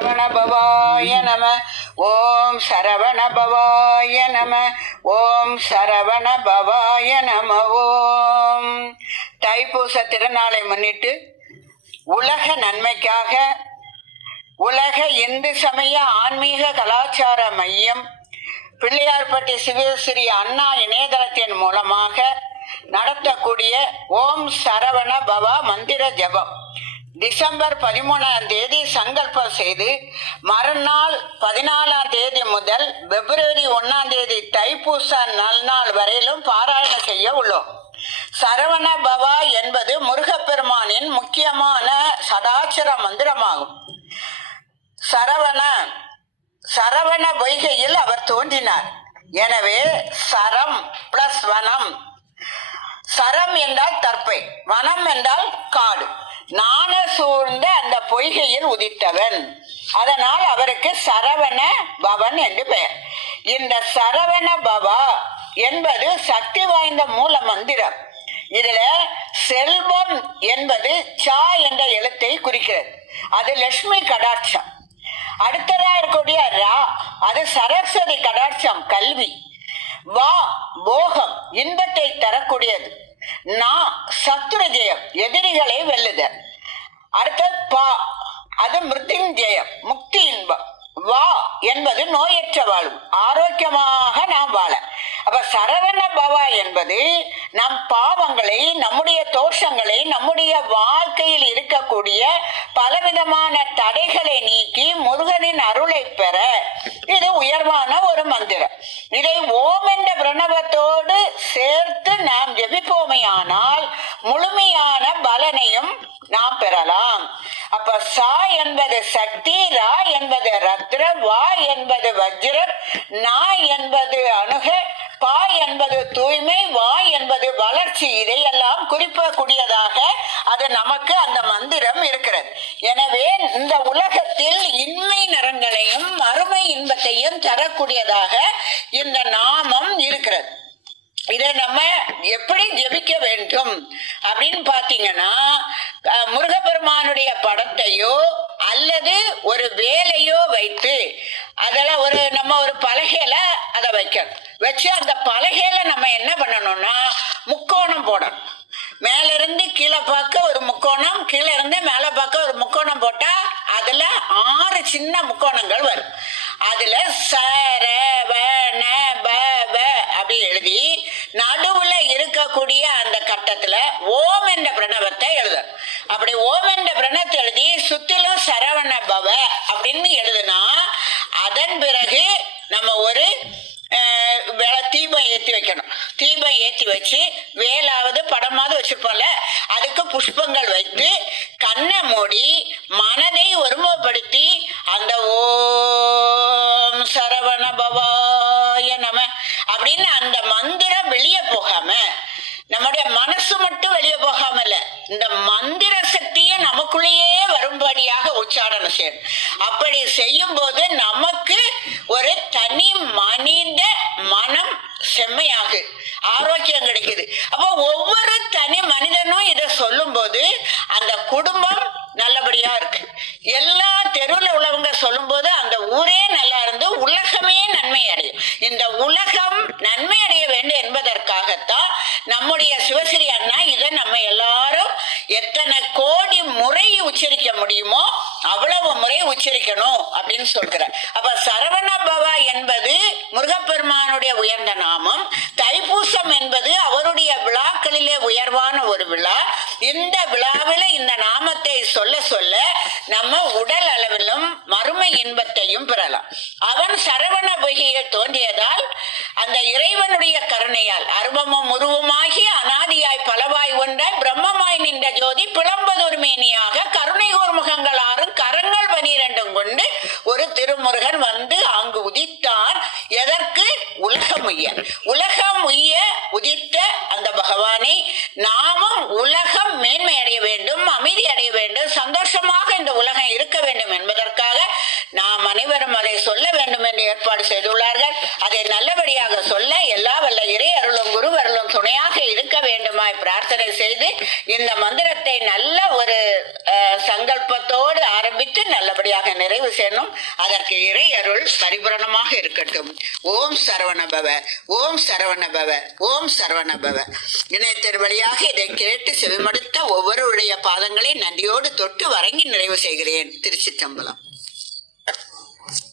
சரவணபவாய நம. ஓம் சரவண பவாய நம. ஓம் சரவண பவாய நம. ஓம். தைப்பூச திருநாளை முன்னிட்டு உலக நன்மைக்காக உலக இந்து சமய ஆன்மீக கலாச்சார மையம் பிள்ளையார்பட்டி சிவசிறி அண்ணா இணையதளத்தின் மூலமாக நடத்தக்கூடிய ஓம் சரவண பவா மந்திர ஜபம். டிசம்பர் பதிமூணாம் தேதி சங்கல்பம் செய்து மறுநாள் பதினாலாம் தேதி முதல் பிப்ரவரி ஒன்னாம் தேதி தைப்பூச நல்நாள் வரையிலும் பாராயணம் செய்ய உள்ளோம். சரவண பவா என்பது முருகப்பெருமானின் முக்கியமான சதாச்சர மந்திரமாகும். சரவண சரவண பொய்கையில் அவர் தோன்றினார். எனவே சரம் பிளஸ் வனம். சரம் என்றால் தற்பை வனம் என்றால் காடு. நாண சூழ்ந்த அந்த பொய்கையில் உதித்தவன். அதனால் அவருக்கு சரவண பவன் என்று பெயர். இந்த சரவண பவா என்பது சக்தி வாய்ந்த மூல மந்திரம். இதுல செல்வம் என்பது சா என்ற எழுத்தை குறிக்கிறது. அது லட்சுமி கடாட்சம். அடுத்ததா இருக்கக்கூடிய ரா அது சரஸ்வதி கடாட்சம் கல்வி. வா போகம் இன்பத்தை தரக்கூடியது. நான் ஜெயம் எதிரிகளை வெல்லுத அடுத்தது பா அது மிருத்யுஞ்செயம் முக்தி இன்பம். வா என்பது நோயற்ற வாழும் ஆரோக்கியமாக நாம் வாழ. அப்ப சரவண பவா என்பது நம் பாவங்களை நம்முடைய தோஷங்களை நம்முடைய வாழ்க்கையில் இருக்கக்கூடிய பலவிதமான தடைகளை நீக்கி முருகனின் அருளை பெற இது உயர்வான ஒரு மந்திரம். இதை ஓம் என்ற பிரணவத்தோடு சேர்த்து நாம் ஆனால் முழுமையான பலனையும் நாம் பெறலாம். அப்ப சா என்பது சக்தி ரா என்பது ரத்ர வா என்பது வஜ்ரம் நா என்பது அணுக பா என்பது தூய்மை வா என்பது வளர்ச்சி. இதையெல்லாம் குறிப்பிடக்கூடியதாக அது நமக்கு அந்த மந்திரம் இருக்கிறது. எனவே இந்த உலகத்தில் இன்மை நிறங்களையும் மறுமை இன்பத்தையும் தரக்கூடியதாக இந்த நாமம் இருக்கிறது. இதை நம்ம எப்படி ஜெபிக்க வேண்டும் அப்படின்னு பாத்தீங்கன்னா முருகப்பெருமானுடைய படத்தையோ அல்லது ஒரு வேலையோ வைத்து அதில் ஒரு நம்ம ஒரு பலகையில அதை வைக்கணும். வச்சு அந்த பலகையில நம்ம என்ன பண்ணணும்னா முக்கோணம் போடணும். மேல இருந்து கீழே பார்க்க ஒரு முக்கோணம் கீழே இருந்து மேலே பார்க்க ஒரு முக்கோணம் போட்டா அதுல ஆறு சின்ன முக்கோணங்கள் வரும். அதுல ச வ ந ப வ அப்படி எழுதி நடுவுல இருக்கக்கூடிய அந்த கட்டத்துல ஓம் என்ற பிரணவத்தை எழுதணும் அப்படி ஓம் என்ற பிரணத்தை எழுதி சுத்திலும் சரவண பவ அப்படின்னு எழுதுனா அதன் பிறகு நம்ம ஒரு தீபம் ஏற்றி வைக்கணும். தீபம் ஏற்றி வச்சு வேலாவது படமாவது வச்சிருப்போம்ல அதுக்கு புஷ்பங்கள் வைத்து கண்ணை மூடி மனதை ஒருமுகப்படுத்தி அந்த ஓம் சரவண பவாய நம அப்படின்னு அந்த மந்திரம் வெளியே போகாம நம்முடைய மனசு மட்டும் வெளியே போகாமல இந்த மந்திர சக்தியை நமக்குள்ளேயே செய்யணும் அப்படி செய்யும் போது நமக்கு ஒரு தனி மனித மனம் செம்மையாகு. ஆரோக்கியம் கிடைக்குது. அப்போ ஒவ்வொரு தனி மனிதனும் இதை சொல்லும்போது அந்த குடும்பம் நல்லபடியா இருக்கு. எல்லா தெருவில் உள்ளவங்க சொல்லும் போது அந்த ஊரே நல்லா இருந்து உலகமே நன்மை அடையும். இந்த உலகம் நன்மை அடைய வேண்டும் என்பதற்காகத்தான் நம்முடைய சிவஸ்ரீ அண்ணா இதை நம்ம எல்லாரும் எத்தனை கோடி முறை உச்சரிக்க முடியுமோ அவ்வளவு முறை உச்சரிக்கணும் அப்படின்னு சொல்கிறார் அப்ப சரவண பவா என்பது முருகப்பெருமானுடைய உயர்ந்த நாமம். தைப்பூசம் என்பது அவருடைய விழாக்களிலே உயர்வான ஒரு விழா. இந்த விழாவில் இந்த நாமத்தை சொல்ல சொல்ல நம்ம உடல் அளவிலும் மறுமை இன்பத்தையும் பெறலாம். அவன் சரவண பொய்கையில் தோன்றியதால் அந்த இறைவனுடைய கருணையால் அருவமும் உருவமாகி அனாதியாய் பலவாய் ஒன்றாய் பிரம்மமாய் நின்ற ஜோதி பிளம்பதொரு மேனியாக உதித்த அந்த பகவானை நாமும் உலகம் மேன்மை அடைய வேண்டும் அமைதி அடைய வேண்டும் சந்தோஷமாக இந்த உலகம் இருக்க வேண்டும் என்பதற்காக நாம் அனைவரும் அதை சொல்ல வேண்டும் என்று ஏற்பாடு செய்துள்ளார்கள். அதை நல்லபடியாக சொல்ல எல்லா வல்ல இறை அருளும் குரு அருளும் துணையாக இருக்க வேண்டுமாய் பிரார்த்தனை செய்து இந்த மந்திரத்தை நல்ல ஒரு அஹ், சங்கல்பத்தோடு ஆரம்பித்து நல்லபடியாக நிறைவு நிறைவு செய்யணும் அதற்கு இறை அருள் பரிபூரணமாக இருக்கட்டும். ஓம் சரவண பவ ஓம் சரவண பவ ஓம் சரவண பவ இணையத்தின் வழியாக இதை கேட்டு செவிமடுத்த ஒவ்வொருடைய பாதங்களை நன்றியோடு தொட்டு வணங்கி நிறைவு செய்கிறேன். திருச்சி தம்பலம்